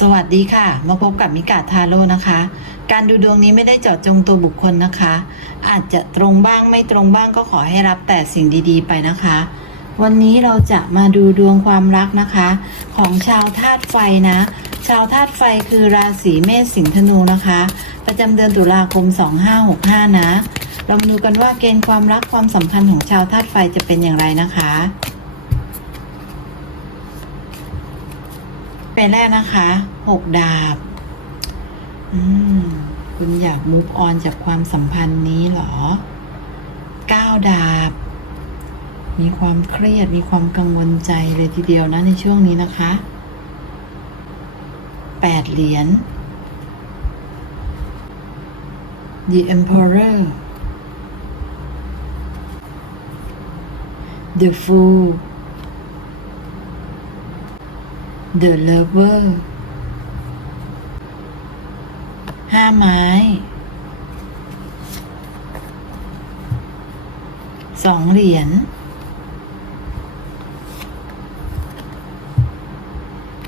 สวัสดีค่ะ มาพบกับมิกาทาโร่นะคะ การดูดวงนี้ไม่ได้เจาะจงตัวบุคคลนะคะ อาจจะตรงบ้างไม่ตรงบ้างก็ขอให้รับแต่สิ่งดีๆ ไปนะคะ วันนี้เราจะมาดูดวงความรักนะคะ ของชาวธาตุไฟนะ ชาวธาตุไฟคือราศีเมษสิงห์ธนูนะคะ ประจำเดือนตุลาคม 2565 นะ เรามาดูกันว่าเกณฑ์ความรักความสัมพันธ์ของชาวธาตุไฟจะเป็นอย่างไรนะคะ เป็นแรกนะคะหกดาบ อืม คุณอยาก move on จากความสัมพันธ์นี้เหรอเก้าดาบ มีความเครียด มีความกังวลใจเลยทีเดียวนะในช่วงนี้นะคะแปดเหรียญ The Emperor The Fool The Lover ห้าไม้ สองเหรียญ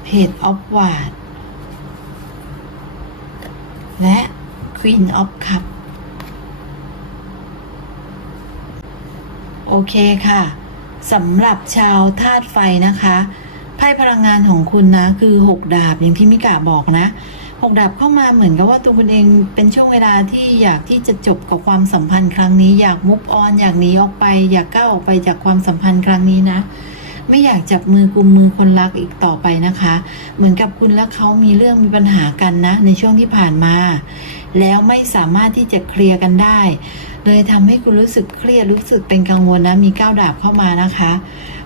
Page of w a d และ Queen of Cup โอเคค่ะสำหรับชาวธาตุไฟนะคะ พ่พลังงานของคุณนะ คือหกดาบอย่างที่มิกาบอกนะหกดาบเข้ามาเหมือนกับว่าตัวคุณเองเป็นช่วงเวลาที่อยากที่จะจบกับความสัมพันธ์ครั้งนี้ อยากมุกออนอยากหนีออกไป อยากก้าวออกไปจากความสัมพันธ์ครั้งนี้นะ ไม่อยากจับมือกุมมือคนรักอีกต่อไปนะคะ เหมือนกับคุณและเขามีเรื่องมีปัญหากันนะ ในช่วงที่ผ่านมา แล้วไม่สามารถที่จะเคลียร์กันได้ เลยทำให้คุณรู้สึกเครียดรู้สึกเป็นกังวลนะ มีก้าวดาบเข้ามานะคะ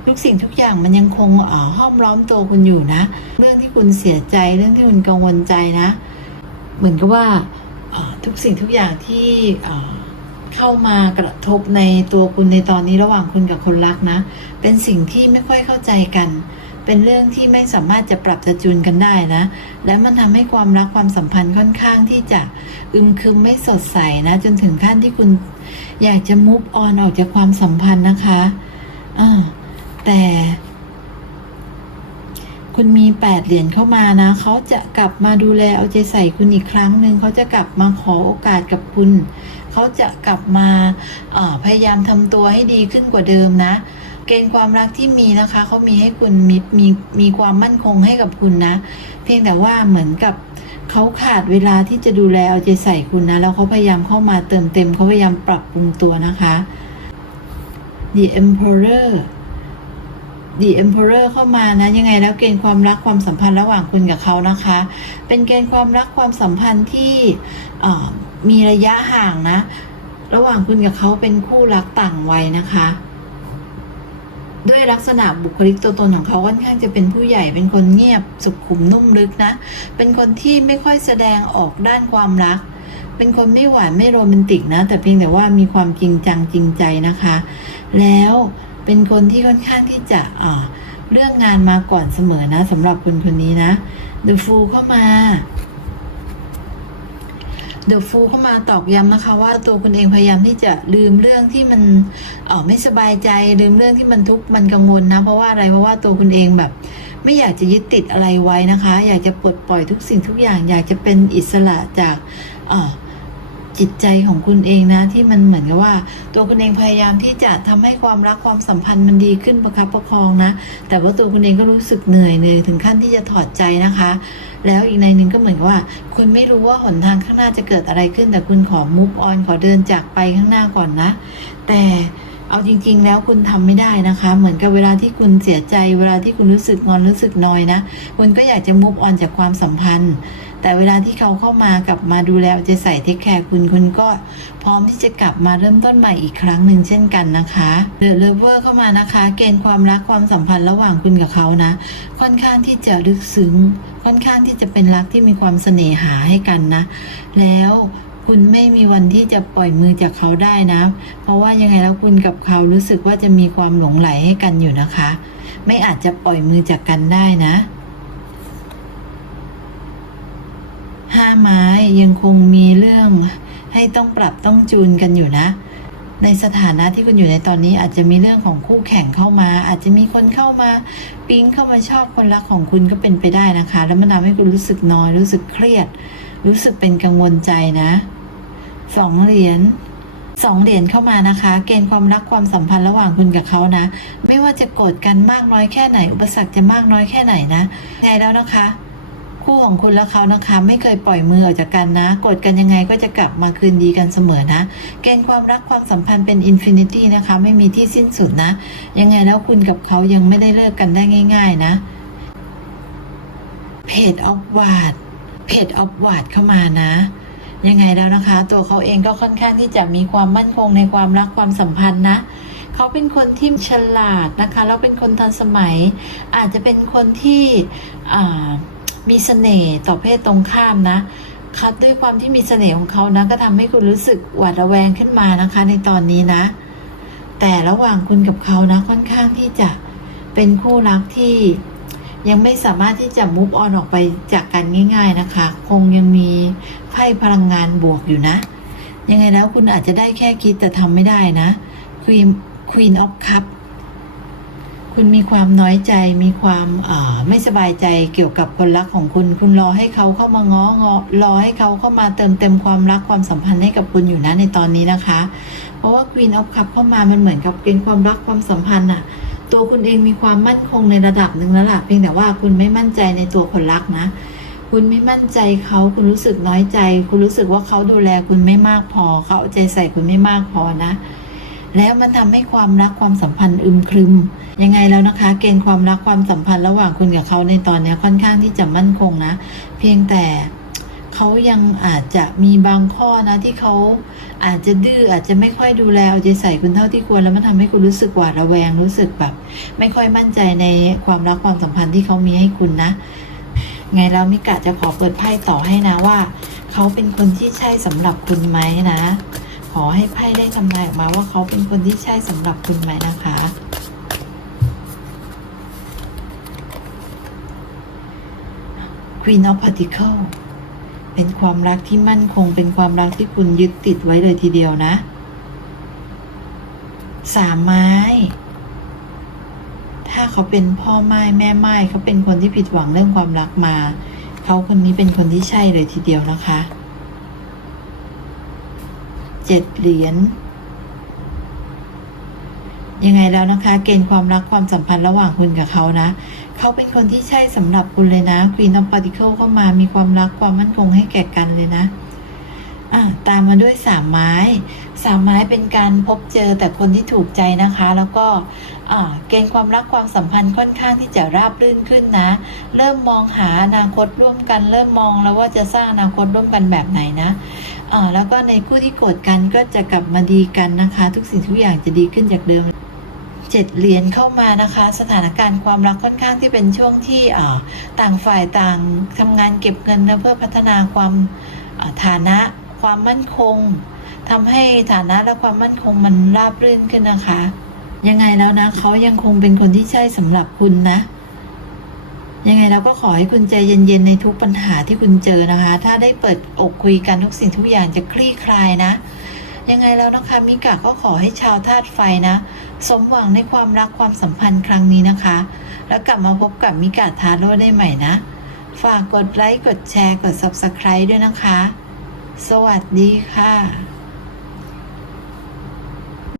ทุกสิ่งทุกอย่างมันยังคงอ่อห้อมล้อมตัวคุณอยู่นะ เรื่องที่คุณเสียใจเรื่องที่คุณกังวลใจนะ เหมือนกับว่าอ่อทุกสิ่งทุกอย่างที่ เข้ามากระทบในตัวคุณในตอนนี้ระหว่างคุณกับคนรักนะ เป็นสิ่งที่ไม่ค่อยเข้าใจกัน เป็นเรื่องที่ไม่สามารถจะปรับจะจูนกันได้นะ และมันทำให้ความรักความสัมพันธ์ค่อนข้างที่จะอึมครึมไม่สดใสนะ จนถึงขั้นที่คุณอยากจะมุฟออนออกจากความสัมพันธ์นะคะอ่าแต่ คุณมีแปดเหรียญเข้ามานะเขาจะกลับมาดูแลเอาใจใส่คุณอีกครั้งหนึ่งเขาจะกลับมาขอโอกาสกับคุณเขาจะกลับมาพยายามทำตัวให้ดีขึ้นกว่าเดิมนะ เกณฑ์ความรักที่มีนะคะเขามีให้คุณมีมีมีความมั่นคงให้กับคุณนะ เพียงแต่ว่าเหมือนกับเขาขาดเวลาที่จะดูแลเอาใจใส่คุณนะแล้วเขาพยายามเข้ามาเติมเต็มเขาพยายามปรับปรุงตัวนะคะ The Emperor The Emperor เข้ามานะ ยังไงแล้วเกณฑ์ความรักความสัมพันธ์ระหว่างคุณกับเขานะคะ เป็นเกณฑ์ความรักความสัมพันธ์ที่มีระยะห่างนะ ระหว่างคุณกับเขาเป็นคู่รักต่างวัยนะคะ ด้วยลักษณะบุคลิกตัวตนของเขาค่อนข้างจะเป็นผู้ใหญ่เป็นคนเงียบสุขุมนุ่มลึกนะ เป็นคนที่ไม่ค่อยแสดงออกด้านความรัก เป็นคนไม่หวานไม่โรแมนติกนะ แต่เพียงแต่ว่ามีความจริงจังจริงใจนะคะ แล้ว เป็นคนที่ค่อนข้างที่จะเรื่องงานมาก่อนเสมอนะสำหรับคนคนนี้นะ The Fool เข้ามา The Fool เข้ามาตอกย้ำนะคะ ว่าตัวคุณเองพยายามที่จะลืมเรื่องที่มันเออไม่สบายใจลืมเรื่องที่มันทุกข์มันกังวลนะ เพราะว่าอะไรเพราะว่าตัวคุณเองแบบ ไม่อยากจะยึดติดอะไรไว้นะคะ อยากจะปลดปล่อยทุกสิ่งทุกอย่าง อยากจะเป็นอิสระจากเออ จิตใจของคุณเองนะ ที่มันเหมือนกับว่า ตัวคุณเองพยายามที่จะทำให้ความรักความสัมพันธ์มันดีขึ้นประคับประคองนะ แต่ว่าตัวคุณเองก็รู้สึกเหนื่อยเหนื่อยถึงขั้นที่จะถอดใจนะคะ แล้วอีกในหนึ่งก็เหมือนกับว่า คุณไม่รู้ว่าหนทางข้างหน้าจะเกิดอะไรขึ้น แต่คุณขอมุฟออนขอเดินจากไปข้างหน้าก่อนนะ แต่ เอาจริง ๆ แล้วคุณทำไม่ได้นะคะ เหมือนกับเวลาที่คุณเสียใจ เวลาที่คุณรู้สึกงอนรู้สึกนอยนะ คุณก็อยากจะมุฟออนจากความสัมพันธ์ แต่เวลาที่เขาเข้ามากลับมาดูแลเอาใจใส่เทคแคร์คุณคุณก็พร้อมที่จะกลับมาเริ่มต้นใหม่อีกครั้งหนึ่งเช่นกันนะคะเดอะเลเวอร์เข้ามานะคะ เกณฑ์ความรักความสัมพันธ์ระหว่างคุณกับเขานะ ค่อนข้างที่จะลึกซึ้ง ค่อนข้างที่จะเป็นรักที่มีความเสน่หาให้กันนะ แล้ว คุณไม่มีวันที่จะปล่อยมือจากเขาได้นะ เพราะว่ายังไงแล้วคุณกับเขารู้สึกว่าจะมีความหลงไหลให้กันอยู่นะคะ ไม่อาจจะปล่อยมือจากกันได้นะห้าไม้ยังคงมีเรื่องให้ต้องปรับต้องจูนกันอยู่นะ ในสถานะที่คุณอยู่ในตอนนี้อาจจะมีเรื่องของคู่แข่งเข้ามา อาจจะมีคนเข้ามาปิ๊งเข้ามาชอบคนรักของคุณก็เป็นไปได้นะคะ แล้วมันทำให้คุณรู้สึกน้อยรู้สึกเครียด รู้สึกเป็นกังวลใจนะ สองเหรียญสองเหรียญเข้ามานะคะ เกณฑ์ความรักความสัมพันธ์ระหว่างคุณกับเขานะ ไม่ว่าจะโกรธกันมากน้อยแค่ไหน อุปสรรคจะมากน้อยแค่ไหนนะไงแล้วนะคะ คู่ของคุณและเขานะคะ ไม่เคยปล่อยมือออกจากกันนะโกรธกันยังไงก็จะกลับมาคืนดีกันเสมอนะ เกณฑ์ความรักความสัมพันธ์เป็นอินฟินิตี้นะคะ ไม่มีที่สิ้นสุดนะ ยังไงแล้วคุณกับเขายังไม่ได้เลิกกันได้ง่าย ๆ นะเพจออฟวาดเพจออฟวาดเข้ามานะ ยังไงแล้วนะคะ ตัวเขาเองก็ค่อนข้างที่จะมีความมั่นคงในความรักความสัมพันธ์นะเขาเป็นคนที่ฉลาดนะคะแล้วเป็นคนทันสมัย อาจจะเป็นคนที่มีเสน่ห์ต่อเพศตรงข้ามนะคัดด้วยความที่มีเสน่ห์ของเขานะก็ทำให้คุณรู้สึกหวาดระแวงขึ้นมานะคะ ในตอนนี้นะ แต่ระหว่างคุณกับเขานะค่อนข้างที่จะเป็นคู่รักที่ ยังไม่สามารถที่จะมุฟออนออกไปจากกันง่าย ๆนะคะ คงยังมีไพ่พลังงานบวกอยู่นะ ยังไงแล้วคุณอาจจะได้แค่คิดแต่ทำไม่ได้นะ Queen Queen of Cup คุณมีความน้อยใจมีความาไม่สบายใจเกี่ยวกับคนรักของคุณ คุณรอให้เขาเข้ามาง้องอรอให้เขาเข้ามาเติมเต็มความรักความสัมพันธ์ให้กับคุณอยู่นะในตอนนี้นะคะ เพราะว่า Queen of Cup เข้ามามันเหมือนกับเป็นความรักความสัมพันธ์อะ ตัวคุณเองมีความมั่นคงในระดับหนึ่งแล้วล่ะเพียงแต่ว่าคุณไม่มั่นใจในตัวคนรักนะ คุณไม่มั่นใจเขาคุณรู้สึกน้อยใจ คุณรู้สึกว่าเขาดูแลคุณไม่มากพอ เขาเอาใจใส่คุณไม่มากพอนะ แล้วมันทำให้ความรักความสัมพันธ์อึมครึม ยังไงแล้วนะคะ เกณฑ์ความรักความสัมพันธ์ระหว่างคุณกับเขาในตอนนี้ค่อนข้างที่จะมั่นคงนะ เพียงแต่ เขายังอาจจะมีบางข้อนะที่เขาอาจจะดื้ออาจจะไม่ค่อยดูแลเอาใจใส่คุณเท่าที่ควรแล้วมันทำให้คุณรู้สึกหวาดระแวงรู้สึกแบบ ไม่ค่อยมั่นใจในความรักความสัมพันธ์ที่เขามีให้คุณนะ ไงแล้วมิกะจะขอเปิดไพ่ต่อให้นะว่า เขาเป็นคนที่ใช่สำหรับคุณไหมนะ ขอให้ไพ่ได้ทำนายออกมาว่าเขาเป็นคนที่ใช่สำหรับคุณไหมนะคะ Queen of Pentacles เเป็นความรักที่มั่นคง เป็นความรักที่คุณยึดติดไว้เลยทีเดียวนะ สามไม้ ถ้าเขาเป็นพ่อไม้แม่ไม้เขาเป็นคนที่ผิดหวังเรื่องความรักมา เขาคนนี้เป็นคนที่ใช่เลยทีเดียวนะคะ เจ็ดเหรียญยังไงแล้วนะคะ เกณฑ์ความรักความสัมพันธ์ระหว่างคุณกับเขานะ เขาเป็นคนที่ใช่สำหรับคุณเลยนะ Queen of Particle เข้ามามีความรักความมั่นคงให้แก่กันเลยนะอะตามมาด้วยสามไม้ สามไม้เป็นการพบเจอแต่คนที่ถูกใจนะคะ แล้วก็อ่าเกณฑ์ความรักความสัมพันธ์ค่อนข้างที่จะราบรื่นขึ้นนะ เริ่มมองหาอนาคตร่วมกัน เริ่มมองแล้วว่าจะสร้างอนาคตร่วมกันแบบไหนนะอ่าแล้วก็ในคู่ที่โกรธกันก็จะกลับมาดีกันนะคะ ทุกสิ่งทุกอย่างจะดีขึ้นจากเดิม เจ็ดเหรียญเข้ามานะคะ สถานการณ์ความรักค่อนข้างที่เป็นช่วงที่ต่างฝ่ายต่างทำงานเก็บเงินนะเพื่อพัฒนาความฐานะความมั่นคงทำให้ฐานะและความมั่นคงมันราบรื่นขึ้นนะคะ ยังไงแล้วนะเขายังคงเป็นคนที่ใช่สำหรับคุณนะยังไงเราก็ขอให้คุณใจเย็นๆในทุกปัญหาที่คุณเจอนะคะ ถ้าได้เปิดอกคุยกันทุกสิ่งทุกอย่างจะคลี่คลายนะ ยังไงแล้วนะคะมิกะก็ขอให้ชาวธาตุไฟนะ สมหวังในความรักความสัมพันธ์ครั้งนี้นะคะ แล้วกลับมาพบกับมิกะทาโร่ได้ใหม่นะ ฝากกดไลค์กดแชร์กด Subscribe ด้วยนะคะ สวัสดีค่ะ